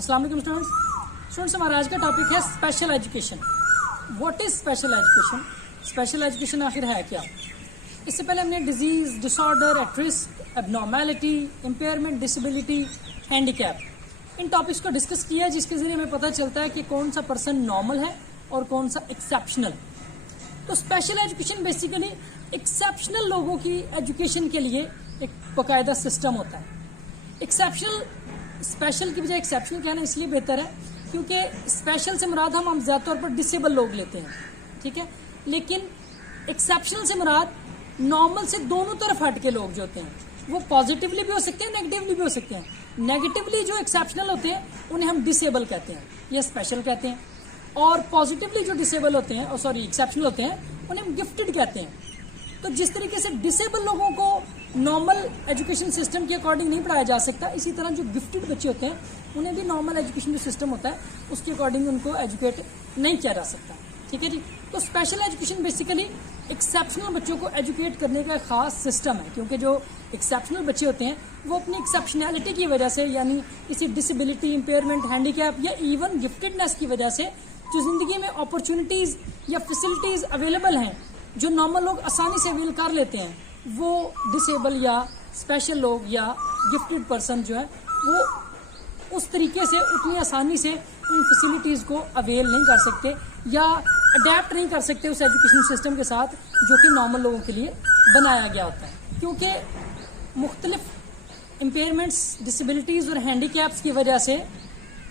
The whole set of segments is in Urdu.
السلام علیکم اسٹوڈنٹس ہمارا آج کا ٹاپک ہے special education. What is special education? Special education آخر ہے کیا؟ اس سے پہلے ہم نے disease, disorder, at risk, abnormality, impairment, disability, handicap, ان ٹاپکس کو ڈسکس کیا جس کے ذریعے ہمیں پتہ چلتا ہے کہ کون سا پرسن نارمل ہے اور کون سا ایکسیپشنل. تو اسپیشل ایجوکیشن بیسیکلی ایکسیپشنل لوگوں کی ایجوکیشن کے لیے ایک باقاعدہ سسٹم ہوتا ہے. اسپیشل کی بجائے ایکسیپشنل کہنا اس لیے بہتر ہے کیونکہ اسپیشل سے مراد ہم زیادہ طور پر ڈسیبل لوگ لیتے ہیں، ٹھیک ہے، لیکن ایکسیپشنل سے مراد نارمل سے دونوں طرف ہٹ کے لوگ جو ہوتے ہیں وہ پازیٹیولی بھی ہو سکتے ہیں، نیگیٹیولی بھی ہو سکتے ہیں. نیگیٹیولی جو ایکسیپشنل ہوتے ہیں انہیں ہم ڈسیبل کہتے ہیں یا اسپیشل کہتے ہیں، اور پازیٹیولی جو ڈسیبل ہوتے ہیں ایکسیپشنل ہوتے ہیں انہیں ہم گفٹڈ کہتے ہیں. تو جس طریقے سے ڈسیبل لوگوں کو نارمل ایجوکیشن سسٹم کے اکارڈنگ نہیں پڑھایا جا سکتا، اسی طرح جو گفٹڈ بچے ہوتے ہیں انہیں بھی نارمل ایجوکیشن جو سسٹم ہوتا ہے اس کے اکارڈنگ ان کو ایجوکیٹ نہیں کیا جا سکتا، ٹھیک ہے جی. تو اسپیشل ایجوکیشن بیسیکلی ایکسیپشنل بچوں کو ایجوکیٹ کرنے کا ایک خاص سسٹم ہے، کیونکہ جو ایکسیپشنل بچے ہوتے ہیں وہ اپنی ایکسیپشنلٹی کی وجہ سے، یعنی کسی ڈسیبلٹی، امپیئرمنٹ، ہینڈی کیپ یا ایون گفٹڈنیس کی وجہ سے جو زندگی میں اپرچونٹیز یا فیسلٹیز اویلیبل ہیں جو نارمل لوگ آسانی سے اویل کر لیتے ہیں، وہ ڈسیبل یا اسپیشل لوگ یا گفٹڈ پرسن جو ہے وہ اس طریقے سے اتنی آسانی سے ان فیسلٹیز کو اویل نہیں کر سکتے یا اڈیپٹ نہیں کر سکتے اس ایجوکیشن سسٹم کے ساتھ جو کہ نارمل لوگوں کے لیے بنایا گیا ہوتا ہے. کیونکہ مختلف امپیئرمنٹس، ڈسیبلٹیز اور ہینڈی کیپس کی وجہ سے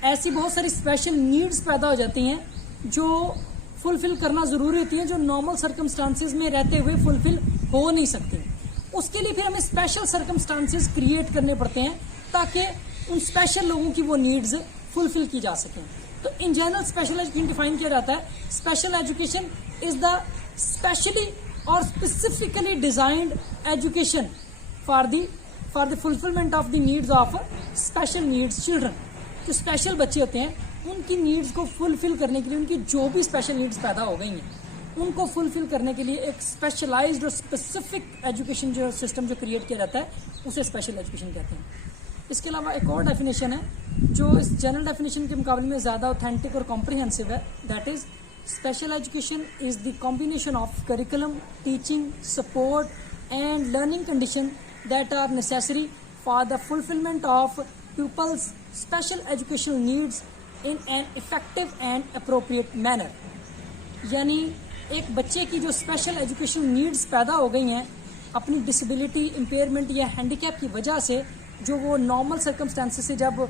ایسی بہت ساری اسپیشل نیڈز پیدا ہو جاتی ہیں جو فلفل کرنا ضروری ہوتی ہیں، جو نارمل سرکمسٹانسز میں رہتے ہوئے فلفل ہو نہیں سکتی. اس کے لیے پھر ہمیں اسپیشل سرکمسٹانسز کریٹ کرنے پڑتے ہیں تاکہ ان اسپیشل لوگوں کی وہ نیڈز فلفل کی جا سکیں. تو in general special education define کیا جاتا ہے: special education is the specially اور specifically designed education for the fulfilment of the needs of special needs children. جو اسپیشل بچے ہوتے ہیں ان کی نیڈز کو فلفل کرنے کے لیے، ان کی جو بھی اسپیشل نیڈز پیدا ہو گئی ہیں ان کو فلفل کرنے کے لیے ایک اسپیشلائزڈ اور اسپیسیفک ایجوکیشن جو سسٹم جو کریٹ کیا جاتا ہے اسے اسپیشل ایجوکیشن کہتے ہیں. اس کے علاوہ ایک اور ڈیفینیشن ہے جو اس جنرل ڈیفینیشن کے مقابلے میں زیادہ اوتھینٹک اور کمپریہنسو ہے. That is special education is the combination of curriculum, teaching, support and learning condition that are necessary for the fulfilment of people's special educational needs in an effective and appropriate manner. یعنی ایک بچے کی جو اسپیشل ایجوکیشن نیڈز پیدا ہو گئی ہیں اپنی ڈسیبلٹی، امپیئرمنٹ یا ہینڈی کیپ کی وجہ سے، جو وہ نارمل سرکمسٹانسز سے جب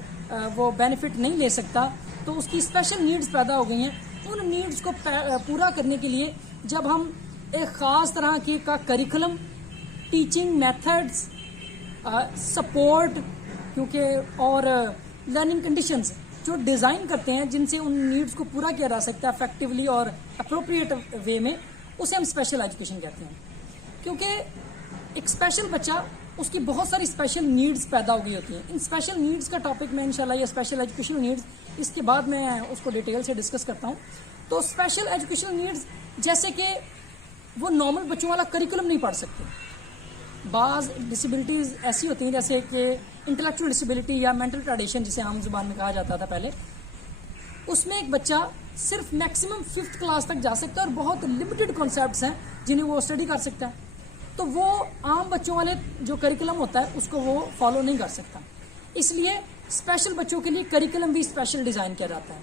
وہ بینیفٹ نہیں لے سکتا تو اس کی اسپیشل نیڈز پیدا ہو گئی ہیں. ان نیڈز کو پورا کرنے کے لیے جب ہم ایک خاص طرح کی کا کریکولم، ٹیچنگ میتھڈز، سپورٹ کیونکہ اور لرننگ کنڈیشنز جو ڈیزائن کرتے ہیں جن سے ان نیڈز کو پورا کیا جا سکتا ہے افیکٹولی اور اپروپریٹ وے میں، اسے ہم اسپیشل ایجوکیشن کہتے ہیں. کیونکہ ایک اسپیشل بچہ، اس کی بہت ساری اسپیشل نیڈز پیدا ہو گئی ہوتی ہیں. ان اسپیشل نیڈز کا ٹاپک میں انشاءاللہ یہ اسپیشل ایجوکیشنل نیڈز اس کے بعد میں اس کو ڈیٹیل سے ڈسکس کرتا ہوں. تو اسپیشل ایجوکیشنل نیڈز جیسے کہ وہ نارمل بچوں والا کریکولم نہیں پڑھ سکتے. بعض ڈسیبلٹیز ایسی ہوتی ہیں جیسے کہ انٹلیکچوئل ڈسیبلٹی یا مینٹل ٹریڈیشن جسے عام زبان میں کہا جاتا تھا پہلے، اس میں ایک بچہ صرف میکسیمم 5th کلاس تک جا سکتا ہے اور بہت لمیٹڈ کانسیپٹس ہیں جنہیں وہ اسٹڈی کر سکتا ہے. تو وہ عام بچوں والے جو کریکولم ہوتا ہے اس کو وہ فالو نہیں کر سکتا. اس لیے اسپیشل بچوں کے لیے کریکولم بھی اسپیشل ڈیزائن کیا جاتا ہے.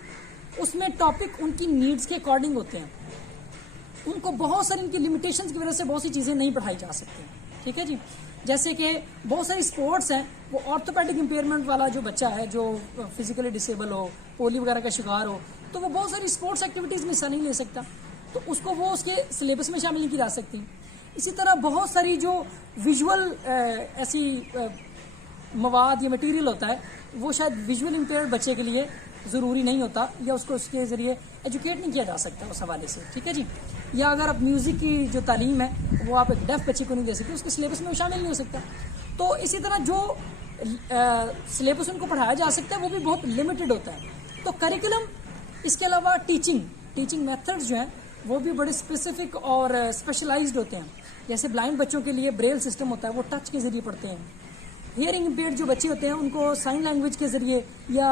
اس میں ٹاپک ان کی نیڈز کے اکارڈنگ ہوتے ہیں. ان کو بہت ساری ان کی لمیٹیشنز کی وجہ سے بہت سی چیزیں نہیں پڑھائی جا سکتی، ٹھیک ہے جی. جیسے کہ بہت ساری اسپورٹس ہیں، وہ آرتھوپیڈک امپیئرمنٹ والا جو بچہ ہے جو فزیکلی ڈسیبل ہو، پولیو وغیرہ کا شکار ہو، تو وہ بہت ساری اسپورٹس ایکٹیویٹیز میں حصہ نہیں لے سکتا، تو اس کو وہ اس کے سلیبس میں شامل نہیں کی جا سکتی. اسی طرح بہت ساری جو ویژول ایسی مواد یا مٹیریل ہوتا ہے وہ شاید ویژول امپیئرڈ بچے کے لیے ضروری نہیں ہوتا یا اس کو اس کے ذریعے ایجوکیٹ نہیں کیا جا سکتا اس حوالے سے، ٹھیک ہے جی. یا اگر آپ میوزک کی جو تعلیم ہے وہ آپ ایک ڈیف بچے کو نہیں دے سکتے، اس کے سلیبس میں وہ شامل نہیں ہو سکتا. تو اسی طرح جو سلیبس ان کو پڑھایا جا سکتا ہے وہ بھی بہت لمیٹڈ ہوتا ہے. تو کریکولم، اس کے علاوہ ٹیچنگ میتھڈز جو ہیں وہ بھی بڑے اسپیسیفک اور اسپیشلائزڈ ہوتے ہیں. جیسے بلائنڈ بچوں کے لیے بریل سسٹم ہوتا ہے، وہ ٹچ کے ذریعے پڑھتے ہیں. ہیئرنگ امپیئرڈ جو بچے ہوتے ہیں ان کو سائن لینگویج کے ذریعے یا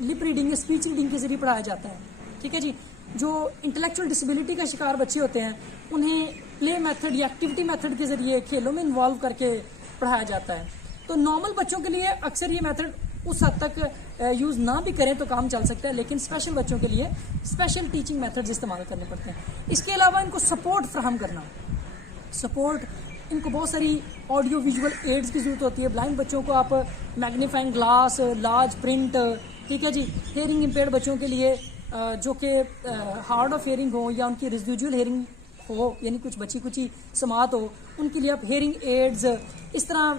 لپ ریڈنگ یا اسپیچ ریڈنگ کے ذریعے پڑھایا جاتا ہے. ٹھیک ہے جی. جو انٹلیکچوئل ڈسیبلٹی کا شکار بچے ہوتے ہیں انہیں پلے میتھڈ یا ایکٹیویٹی میتھڈ کے ذریعے کھیلوں میں انوالو کر کے پڑھایا جاتا ہے. تو نارمل بچوں کے لیے اکثر یہ میتھڈ اس حد تک یوز نہ بھی کریں تو کام چل سکتا ہے, لیکن اسپیشل بچوں کے لیے اسپیشل ٹیچنگ میتھڈز استعمال کرنے پڑتے ہیں. اس کے علاوہ ان کو سپورٹ فراہم کرنا, سپورٹ ان کو بہت ساری آڈیو ویژول ایڈز کی ضرورت ہوتی ہے. بلائنڈ بچوں کو آپ میگنیفائنگ گلاس, لارج پرنٹ, ٹھیک ہے جی. ہیئرنگ امپیئرڈ بچوں کے لیے جو کہ ہارڈ آف ہیئرنگ ہو یا ان کی ریزیڈول ہیئرنگ ہو, یعنی کچھ بچی کچی سماعت ہو, ان کے لیے آپ ہیئرنگ ایڈز, اس طرح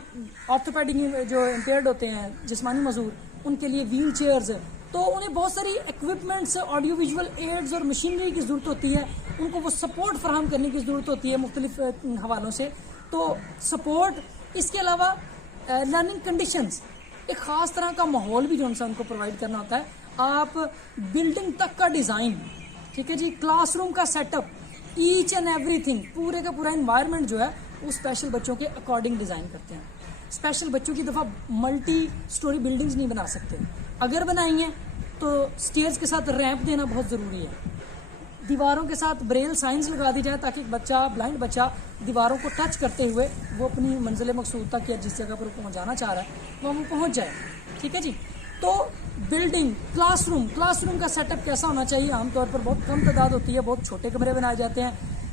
آرتھوپیڈک جو امپیئرڈ ہوتے ہیں جسمانی معذور ان کے لیے ویل چیئرز. تو انہیں بہت ساری ایکوپمنٹس, آڈیو ویژول ایڈز اور مشینری کی ضرورت ہوتی ہے. ان کو وہ سپورٹ فراہم کرنے کی ضرورت ہوتی ہے مختلف حوالوں سے. تو سپورٹ, اس کے علاوہ لرننگ کنڈیشنز, ایک خاص طرح کا ماحول بھی جو ان کو پرووائڈ کرنا ہوتا ہے. آپ بلڈنگ تک کا ڈیزائن, ٹھیک ہے جی, کلاس روم کا سیٹ اپ, ایچ اینڈ ایوری تھنگ, پورے کا پورا انوائرمنٹ جو ہے وہ اسپیشل بچوں کے اکارڈنگ ڈیزائن کرتے ہیں. اسپیشل بچوں کی دفعہ ملٹی سٹوری بلڈنگز نہیں بنا سکتے. اگر بنائیں گے تو اسٹیئرز کے ساتھ ریمپ دینا بہت ضروری ہے. دیواروں کے ساتھ بریل سائنز لگا دی جائے تاکہ بچہ, بلائنڈ بچہ دیواروں کو ٹچ کرتے ہوئے وہ اپنی منزل مقصود تک یا جس جگہ پر وہ پہنچانا چاہ رہا ہے وہ پہنچ جائے. ٹھیک ہے جی. تو بلڈنگ, کلاس روم کا سیٹ اپ کیسا ہونا چاہیے؟ عام طور پر بہت کم تعداد ہوتی ہے, بہت چھوٹے کمرے بنائے جاتے ہیں,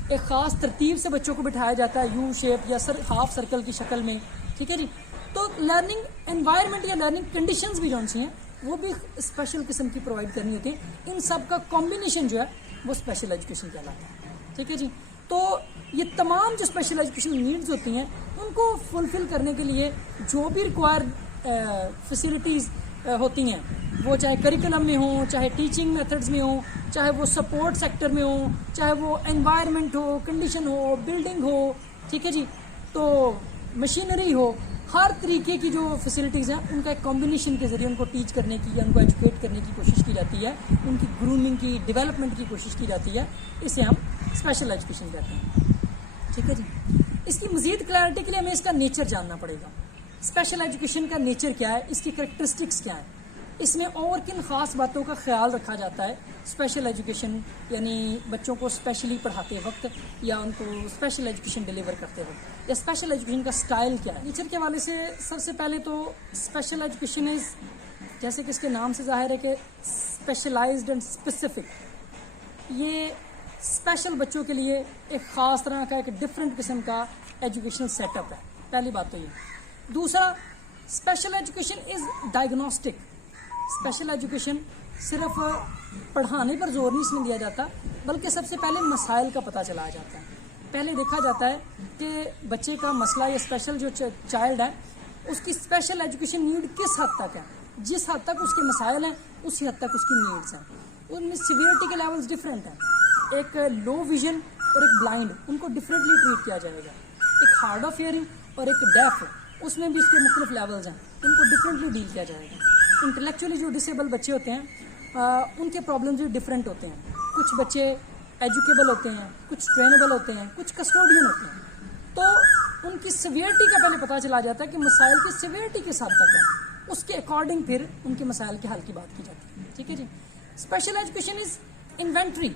ایک خاص ترتیب سے بچوں کو بٹھایا جاتا ہے یو شیپ یا ہاف سرکل کی شکل میں. ٹھیک ہے جی. تو لرننگ انوائرمنٹ یا لرننگ کنڈیشنز بھی جو ہیں وہ بھی اسپیشل قسم کی پرووائڈ کرنی ہوتی ہیں. ان سب کا کمبینیشن جو ہے وہ اسپیشل ایجوکیشن کہلاتا ہے. ٹھیک ہے جی. تو یہ تمام جو اسپیشل ایجوکیشن نیڈز ہوتی ہیں ان کو فلفل کرنے کے لیے جو بھی ریکوائرڈ فیسلٹیز ہوتی ہیں, وہ چاہے کریکولم میں ہوں, چاہے ٹیچنگ میتھڈز میں ہوں, چاہے وہ سپورٹ سیکٹر میں ہوں, چاہے وہ انوائرمنٹ ہو, کنڈیشن ہو, بلڈنگ ہو, ٹھیک ہے جی, تو مشینری ہو, ہر طریقے کی جو فیسلٹیز ہیں ان کا ایک کمبینیشن کے ذریعے ان کو ٹیچ کرنے کی یا ان کو ایجوکیٹ کرنے کی کوشش کی جاتی ہے, ان کی گرومنگ کی, ڈیولپمنٹ کی کوشش کی جاتی ہے. اسے ہم اسپیشل ایجوکیشن کہتے ہیں. ٹھیک ہے جی. اس کی مزید کلیئرٹی کے لیے ہمیں اس کا نیچر جاننا پڑے گا. اسپیشل ایجوکیشن کا نیچر کیا ہے, اس کی کریکٹرسٹکس کیا ہیں, اس میں اور کن خاص باتوں کا خیال رکھا جاتا ہے. اسپیشل ایجوکیشن یعنی بچوں کو اسپیشلی پڑھاتے وقت یا ان کو اسپیشل ایجوکیشن ڈیلیور کرتے وقت, یا اسپیشل ایجوکیشن کا سٹائل کیا ہے. نیچر کے حوالے سے سب سے پہلے تو اسپیشل ایجوکیشن از, جیسے کہ اس کے نام سے ظاہر ہے کہ اسپیشلائزڈ اینڈ اسپیسیفک, یہ اسپیشل بچوں کے لیے ایک خاص طرح کا, ایک ڈفرینٹ قسم کا ایجوکیشنل سیٹ اپ ہے. پہلی بات تو یہ. دوسرا, اسپیشل ایجوکیشن از ڈائگنوسٹک. اسپیشل ایجوکیشن صرف پڑھانے پر زور نہیں اس میں دیا جاتا, بلکہ سب سے پہلے مسائل کا پتہ چلایا جاتا ہے. پہلے دیکھا جاتا ہے کہ بچے کا مسئلہ یا اسپیشل جو چائلڈ ہے اس کی اسپیشل ایجوکیشن نیڈ کس حد تک ہے. جس حد تک اس کے مسائل ہیں اسی حد تک اس کی نیڈز ہیں. ان میں سیویئرٹی کے لیولز ڈفرینٹ ہیں. ایک لو ویژن اور ایک بلائنڈ, ان کو ڈفرینٹلی ٹریٹ کیا جائے گا. ایک ہارڈ آف ہیئرنگ اور ایک ڈیف, اس میں بھی اس کے مختلف لیولز ہیں, ان کو ڈفرینٹلی ڈیل کیا جائے گا. انٹلیکچولی جو ڈسیبل بچے ہوتے ہیں ان کے پرابلمز بھی ڈفرینٹ ہوتے ہیں. کچھ بچے ایجوکیبل ہوتے ہیں, کچھ ٹرینیبل ہوتے ہیں, کچھ کسٹوڈین ہوتے ہیں. تو ان کی سیویئرٹی کا پہلے پتہ چلا جاتا ہے کہ مسائل کی سیویئرٹی کس حد تک ہے, اس کے اکارڈنگ پھر ان کے مسائل کے حل کی بات کی جاتی ہے. ٹھیک ہے جی. Special education is inventory.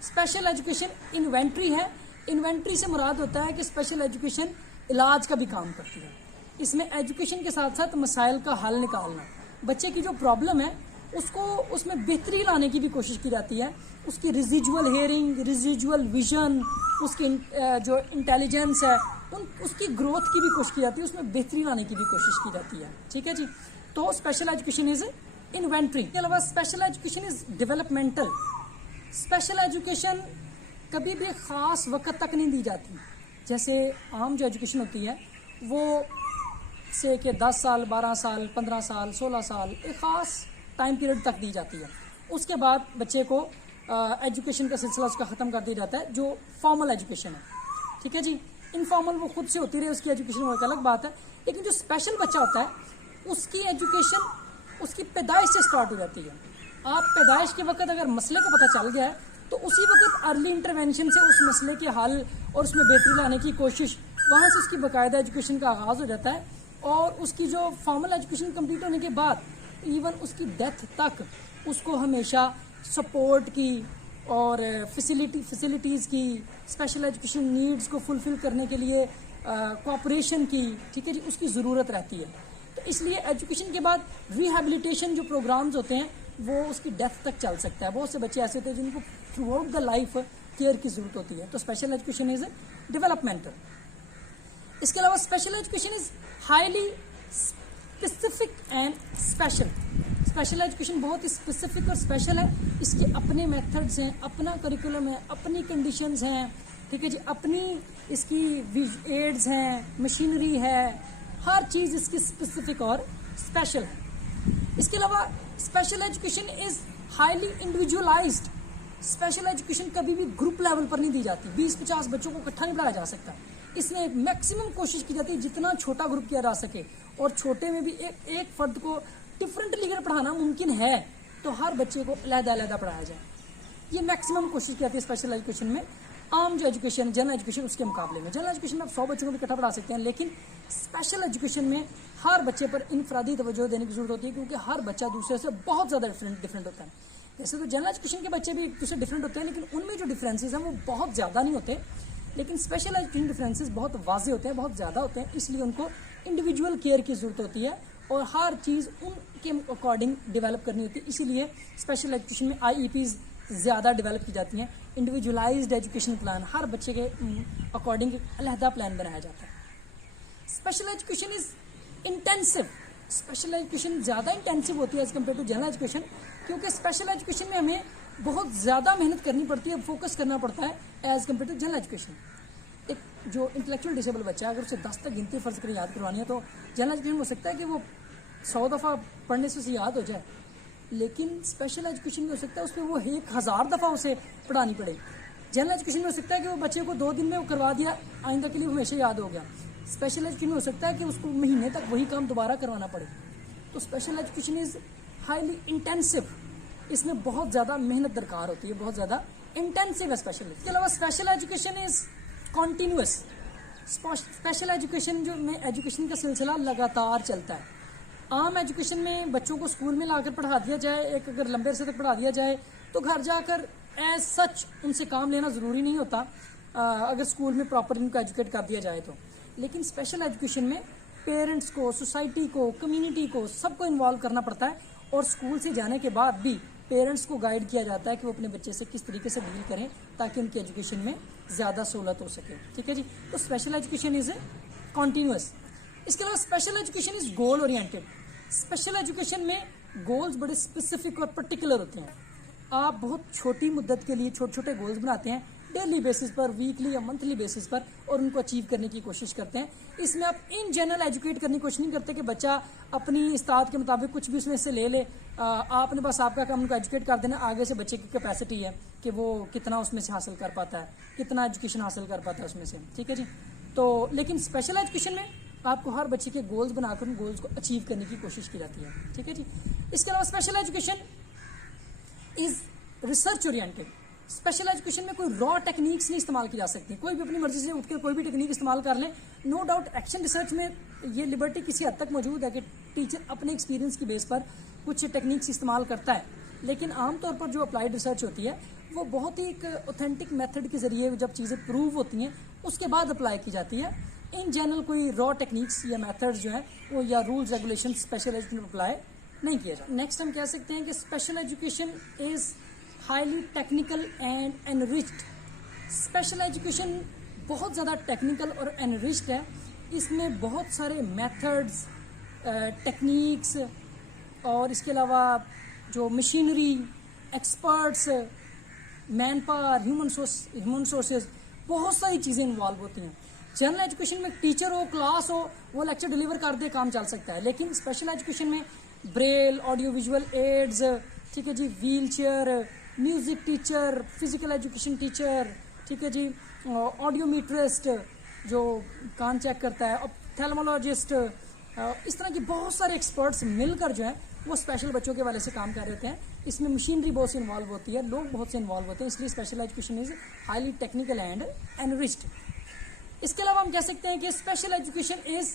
Special education inventory ہے. انوینٹری سے مراد ہوتا ہے کہ اسپیشل ایجوکیشن علاج کا بھی کام کرتی ہے. اس میں ایجوکیشن کے ساتھ ساتھ مسائل کا حل نکالنا, بچے کی جو پرابلم ہے اس کو اس میں بہتری لانے کی بھی کوشش کی جاتی ہے. اس کی ریزیجول ہیئرنگ, ریزیجول ویژن, اس کی جو انٹیلیجنس ہے اس کی گروتھ کی بھی کوشش کی جاتی ہے, اس میں بہتری لانے کی بھی کوشش کی جاتی ہے. ٹھیک ہے جی. تو اسپیشل ایجوکیشن از انوینٹری. اس کے علاوہ special education is developmental. Special education کبھی بھی خاص وقت تک نہیں دی جاتی. جیسے عام جو ایجوکیشن ہوتی ہے وہ سے کہ 10 سال, 12 سال, 15 سال, 16 سال ایک خاص ٹائم پیریڈ تک دی جاتی ہے. اس کے بعد بچے کو ایجوکیشن کا سلسلہ اس کا ختم کر دیا جاتا ہے, جو فارمل ایجوکیشن ہے. ٹھیک ہے جی. انفارمل وہ خود سے ہوتی رہے, اس کی ایجوکیشن وہ ایک الگ بات ہے. لیکن جو اسپیشل بچہ ہوتا ہے اس کی ایجوکیشن اس کی پیدائش سے سٹارٹ ہو جاتی ہے. آپ پیدائش کے وقت اگر مسئلے کا پتہ چل گیا ہے تو اسی وقت ارلی انٹرونشن سے اس مسئلے کے حل اور اس میں بہتری لانے کی کوشش, وہاں سے اس کی باقاعدہ ایجوکیشن کا آغاز ہو جاتا ہے. اور اس کی جو فارمل ایجوکیشن کمپلیٹ ہونے کے بعد ایون اس کی ڈیتھ تک اس کو ہمیشہ سپورٹ کی اور فیسلٹیز کی، اسپیشل ایجوکیشن نیڈز کو فلفل کرنے کے لیے کوآپریشن کی، ٹھیک ہے جی، اس کی ضرورت رہتی ہے. تو اس لیے ایجوکیشن کے بعد ریہیبلیٹیشن جو پروگرامز ہوتے ہیں وہ اس کی ڈیتھ تک چل سکتا ہے. بہت سے بچے ایسے ہوتے ہیں جن کو through out the life care کی ضرورت ہوتی ہے. تو اسپیشل ایجوکیشن از ڈیولپمنٹل. اس کے علاوہ special education is highly specific and special. Special education بہت ہی اسپیسیفک اور اسپیشل ہے. اس کے اپنے میتھڈز ہیں، اپنا کریکولم ہے، اپنی کنڈیشنز ہیں، ٹھیک ہے جی، اپنی اس کی ایڈز ہیں، مشینری ہے، ہر چیز اس کی اسپیسیفک اور اسپیشل ہے. اس کے علاوہ special education is highly individualized. Special education کبھی بھی گروپ لیول پر نہیں دی جاتی. 20-50 بچوں کو اکٹھا نہیں پڑھایا جا سکتا. اس میں میکسیمم کوشش کی جاتی ہے جتنا چھوٹا گروپ کیا جا سکے، اور چھوٹے میں بھی ایک فرد کو ڈفرینٹلی اگر پڑھانا ممکن ہے تو ہر بچے کو علیحدہ علیحدہ پڑھایا جائے. یہ میکسیمم کوشش کی جاتی ہے اسپیشل ایجوکیشن میں. عام جو ایجوکیشن جنرل ایجوکیشن اس کے مقابلے میں، جنرل ایجوکیشن میں آپ 100 بچوں کو بھی اکٹھا پڑھا سکتے ہیں، لیکن اسپیشل ایجوکیشن میں ہر بچے پر انفرادی توجہ دینے کی ضرورت ہوتی ہے، کیونکہ ہر بچہ دوسرے سے بہت زیادہ ڈفرینٹ ہوتا ہے. جیسے تو جنرل ایجوکیشن کے بچے بھی ایک دوسرے ڈفرینٹ ہوتے ہیں، لیکن ان میں جو ڈفرینسز ہیں وہ بہت زیادہ نہیں ہوتے. لیکن اسپیشل ایجوکیشن ڈفرینسز بہت واضح ہوتے ہیں، بہت زیادہ ہوتے ہیں. اس لیے ان کو انڈیویجول کیئر کی ضرورت ہوتی ہے اور ہر چیز ان کے اکارڈنگ ڈیولپ کرنی ہوتی ہے. اسی لیے اسپیشل ایجوکیشن میں IEPs زیادہ ڈیولپ کی جاتی ہیں. انڈیویجولائزڈ ایجوکیشن پلان، ہر بچے کے اکارڈنگ علیحدہ پلان بنایا جاتا ہے. Special education is intensive. Special education زیادہ انٹینسو ہوتی ہے as compare to general education, کیونکہ اسپیشل ایجوکیشن میں ہمیں بہت زیادہ محنت کرنی پڑتی ہے، فوکس کرنا پڑتا ہے as compare to general education. ایک جو انٹلیکچوئل ڈسیبل بچہ ہے، اگر اسے 10 تک گنتی فرض کریں یاد کروانی ہے، تو جنرل ایجوکیشن ہو سکتا ہے کہ وہ 100 دفعہ پڑھنے سے اسے یاد ہو جائے. لیکن اسپیشل ایجوکیشن میں ہو سکتا ہے اس میں وہ 1000 دفعہ اسے پڑھانی پڑے. جنرل ایجوکیشن میں ہو سکتا ہے کہ وہ بچے کو 2 دن میں وہ کروا دیا، آئندہ کے لیے ہمیشہ یاد ہو گیا. اسپیشل ایجوکیشن میں ہو سکتا ہے کہ اس کو مہینے تک وہی کام دوبارہ کروانا پڑے. تو special education is highly intensive. اس میں بہت زیادہ محنت درکار ہوتی ہے، بہت زیادہ انٹینسو ہے اسپیشل. اس کے علاوہ special education is continuous. Special education جو میں ایجوکیشن کا سلسلہ لگاتار چلتا ہے. عام ایجوکیشن میں بچوں کو اسکول میں لا کر پڑھا دیا جائے، ایک اگر لمبے عرصے تک پڑھا دیا جائے تو گھر جا کر ایز سچ ان سے کام لینا ضروری نہیں ہوتا اگر اسکول میں پراپر ان کو ایجوکیٹ کر دیا جائے تو. لیکن اسپیشل ایجوکیشن میں پیرنٹس کو، سوسائٹی کو، کمیونٹی کو، سب کو انوالو کرنا پڑتا ہے، اور اسکول سے جانے کے بعد بھی پیرنٹس کو گائیڈ کیا جاتا ہے کہ وہ اپنے بچے سے کس طریقے سے ڈیل کریں تاکہ ان کی ایجوکیشن میں زیادہ سہولت ہو سکے. ٹھیک ہے جی. تو اسپیشل ایجوکیشن از کنٹینیوس. اس کے علاوہ اسپیشل ایجوکیشن از گول اورینٹیڈ. اسپیشل ایجوکیشن میں گولز بڑے اسپیسیفک اور پرٹیکولر ہوتے ہیں. آپ بہت چھوٹی مدت کے لیے چھوٹے چھوٹے گولز بناتے ہیں ڈیلی بیسس پر، ویکلی یا منتھلی بیسس پر، اور ان کو اچیو کرنے کی کوشش کرتے ہیں. اس میں آپ ان جنرل ایجوکیٹ کرنے کی کوشش نہیں کرتے کہ بچہ اپنی استعداد کے مطابق کچھ بھی اس میں سے لے لے. آپ نے بس آپ کا کام ان کو ایجوکیٹ کر دینا. آگے سے بچے کی کیپیسٹی ہے کہ وہ کتنا اس میں سے حاصل کر پاتا ہے، کتنا ایجوکیشن حاصل کر پاتا ہے اس میں سے. ٹھیک ہے جی. تو لیکن اسپیشل ایجوکیشن میں آپ کو ہر بچے کے گولز بنا کر ان گولز کو اچیو کرنے کی کوشش کی جاتی ہے. ٹھیک ہے جی. اس کے علاوہ special education is research oriented. Special education میں کوئی را ٹیکنیکس نہیں استعمال کی جا سکتی. کوئی بھی اپنی مرضی سے اٹھ کے کوئی بھی ٹیکنیک استعمال کر لیں. نو ڈاؤٹ ایکشن ریسرچ میں یہ لبرٹی کسی حد تک موجود ہے کہ ٹیچر اپنے ایکسپیرینس کی بیس پر کچھ ٹیکنیکس استعمال کرتا ہے، لیکن عام طور پر جو اپلائیڈ ریسرچ ہوتی ہے وہ بہت ہی ایک اوتھینٹک میتھڈ کے ذریعے جب چیزیں پروو ہوتی ہیں اس کے بعد اپلائی کی جاتی ہے. ان جنرل کوئی را ٹیکنیکس یا میتھڈز جو ہیں وہ یا رولز ریگولیشن اسپیشل ایجوکیشن میں اپلائی نہیں کیا جاتا. نیکسٹ ہم کہہ سکتے ہیں کہ special education is highly technical and enriched. Special education بہت زیادہ ٹیکنیکل اور انریچڈ ہے. اس میں بہت سارے میتھڈز، ٹیکنیکس، اور اس کے علاوہ جو machinery, experts, man power, human sources, بہت ساری چیزیں انوالو ہوتی ہیں. جنرل ایجوکیشن میں ٹیچر ہو، کلاس ہو، وہ لیکچر ڈلیور کر دے، کام چل سکتا ہے. لیکن اسپیشل ایجوکیشن میں بریل، آڈیو ویژول ایڈز، ٹھیک ہے جی، wheel chair, music teacher, physical education teacher, ٹھیک ہے جی، آڈیو میٹرسٹ جو کان چیک کرتا ہے، تھیلمولوجسٹ، اس طرح کی بہت سارے ایکسپرٹس مل کر جو ہے وہ اسپیشل بچوں کے والے سے کام کر رہے ہوتے ہیں. اس میں مشینری بہت سی انوالو ہوتی ہے، لوگ بہت سے انوالو ہوتے ہیں. اس لیے special education is highly technical and enriched. اس کے علاوہ ہم کہہ سکتے ہیں کہ اسپیشل ایجوکیشن از